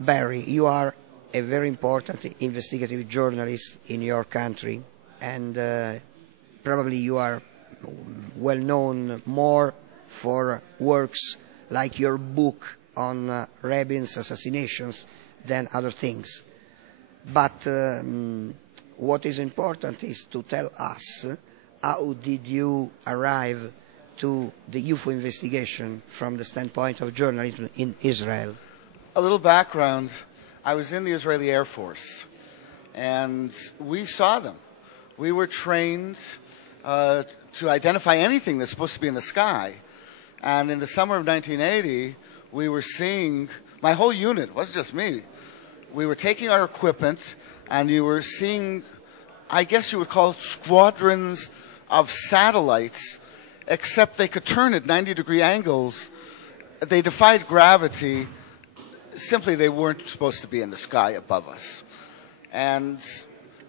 Barry, you are a very important investigative journalist in your country, and probably you are well known more for works like your book on Rabin's assassinations than other things. But what is important is to tell us how did you arrive to the UFO investigation from the standpoint of journalism in Israel? A little background. I was in the Israeli Air Force, and we saw them. We were trained to identify anything that's supposed to be in the sky. And in the summer of 1980, we were seeing, my whole unit, it wasn't just me, we were taking our equipment, and you were seeing, I guess you would call it squadrons of satellites, except they could turn at 90-degree angles. They defied gravity. Simply, they weren't supposed to be in the sky above us. And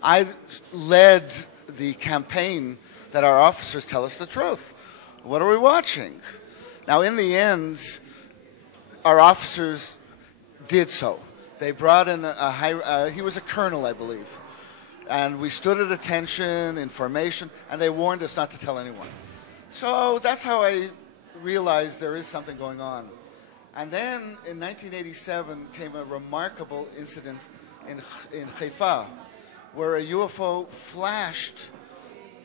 I led the campaign that our officers tell us the truth. What are we watching? Now, in the end, our officers did so. They brought in he was a colonel, I believe. And we stood at attention, information, and they warned us not to tell anyone. So that's how I realized there is something going on. And then in 1987 came a remarkable incident in Haifa, where a UFO flashed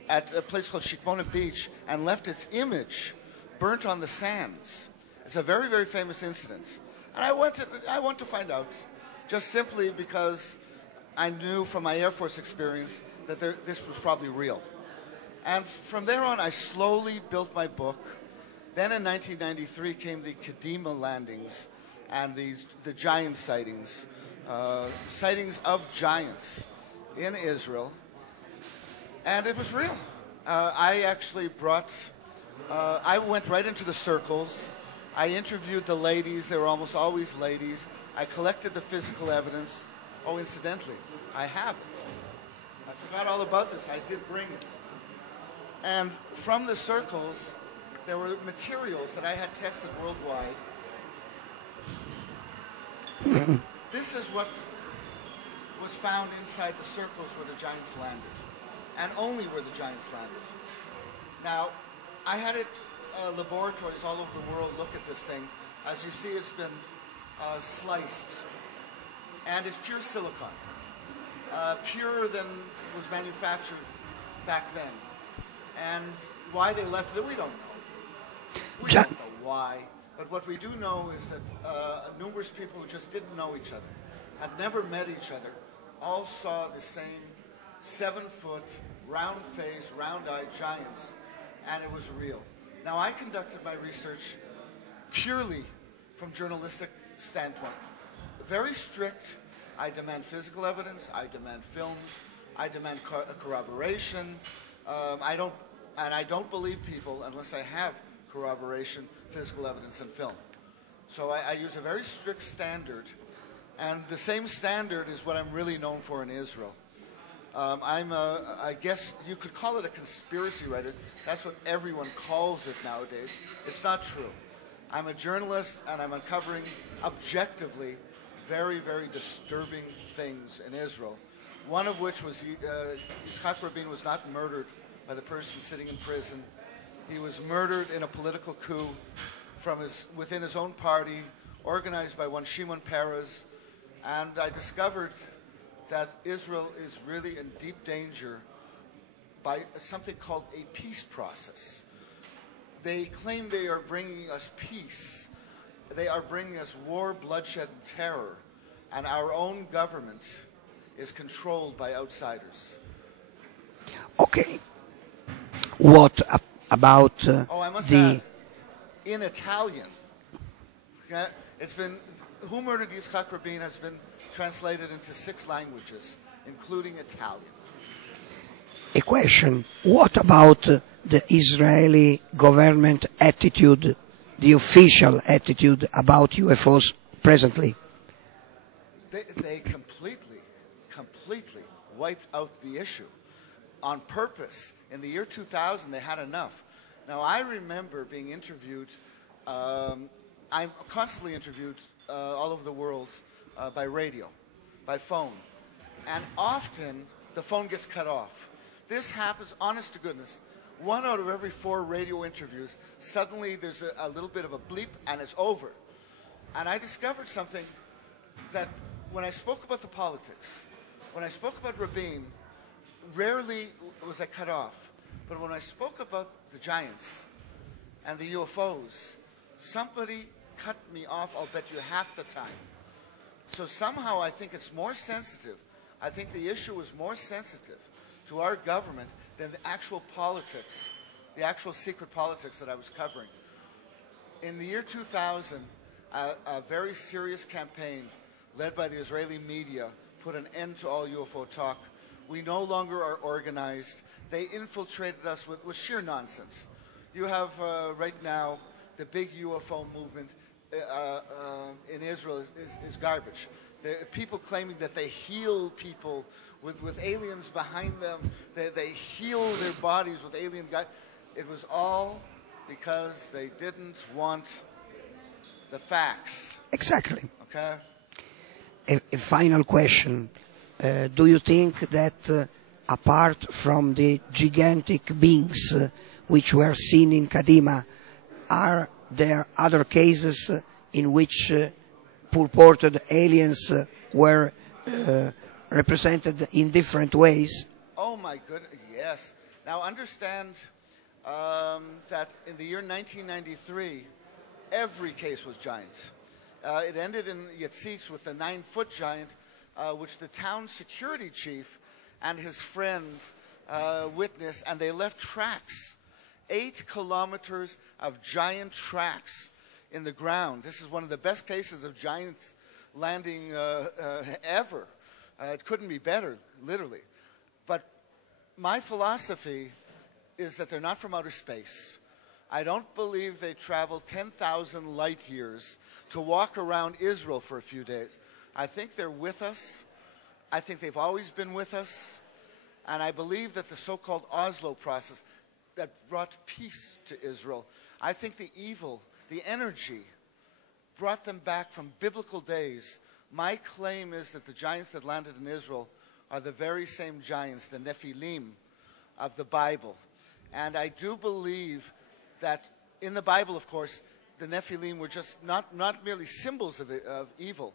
at a place called Shikmona Beach and left its image burnt on the sands. It's a very, very famous incident. And I went to find out, just simply because I knew from my Air Force experience that this was probably real. And from there on, I slowly built my book. Then in 1993 came the Kadima landings and the giant sightings, sightings of giants in Israel. And it was real. I actually I went right into the circles. I interviewed the ladies. They were almost always ladies. I collected the physical evidence. Oh, incidentally, I have it. I forgot all about this. I did bring it. And from the circles, there were materials that I had tested worldwide. This is what was found inside the circles where the giants landed, and only where the giants landed. Now, I had laboratories all over the world look at this thing. As you see, it's been sliced, and it's pure silicon, purer than was manufactured back then. And why they left it, we don't know. We don't know why. But what we do know is that numerous people who just didn't know each other, had never met each other, all saw the same 7-foot, round-faced, round-eyed giants, and it was real. Now, I conducted my research purely from journalistic standpoint. Very strict. I demand physical evidence. I demand films. I demand corroboration. I don't believe people unless I have corroboration, physical evidence, and film. So I use a very strict standard, and the same standard is what I'm really known for in Israel. I guess you could call it a conspiracy writer. That's what everyone calls it nowadays. It's not true. I'm a journalist, and I'm uncovering objectively very, very disturbing things in Israel. One of which was Yitzhak Rabin was not murdered by the person sitting in prison. He was murdered in a political coup within his own party, organized by one Shimon Peres. And I discovered that Israel is really in deep danger by something called a peace process. They claim they are bringing us peace. They are bringing us war, bloodshed, and terror. And our own government is controlled by outsiders. Okay. What about I must add, in Italian. Okay, it's been Who Murdered Yitzhak Rabin has been translated into 6 languages, including Italian. A question. What about the Israeli government attitude, the official attitude about UFOs presently? They completely wiped out the issue on purpose. In the year 2000, they had enough. Now, I remember being interviewed. I'm constantly interviewed all over the world by radio, by phone. And often the phone gets cut off. This happens, honest to goodness, 1 out of every 4 radio interviews, suddenly there's a little bit of a bleep and it's over. And I discovered something that when I spoke about the politics, when I spoke about Rabin, rarely was I cut off. But when I spoke about the giants and the UFOs, somebody cut me off, I'll bet you half the time. So somehow I think it's more sensitive. I think the issue is more sensitive to our government than the actual politics, the actual secret politics that I was covering. In the year 2000, a very serious campaign led by the Israeli media put an end to all UFO talk. We no longer are organized. They infiltrated us with sheer nonsense. You have right now the big UFO movement in Israel is garbage. People claiming that they heal people with aliens behind them. They heal their bodies with alien guys. It was all because they didn't want the facts. Exactly. Okay? A final question. Do you think that apart from the gigantic beings which were seen in Kadima, are there other cases in which purported aliens were represented in different ways? Oh my goodness, yes. Now understand that in the year 1993, every case was giant. It ended in Yatzitz with the 9-foot giant, which the town security chief and his friend witnessed, and they left tracks, 8 kilometers of giant tracks in the ground. This is one of the best cases of giants landing ever. It couldn't be better, literally. But my philosophy is that they're not from outer space. I don't believe they traveled 10,000 light years to walk around Israel for a few days. I think they're with us. I think they've always been with us. And I believe that the so-called Oslo process that brought peace to Israel, I think the evil, the energy, brought them back from biblical days. My claim is that the giants that landed in Israel are the very same giants, the Nephilim of the Bible. And I do believe that in the Bible, of course, the Nephilim were just not merely symbols of evil.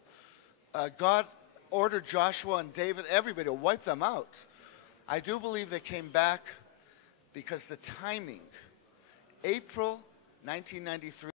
God ordered Joshua and David, everybody, to wipe them out. I do believe they came back because the timing, April 1993,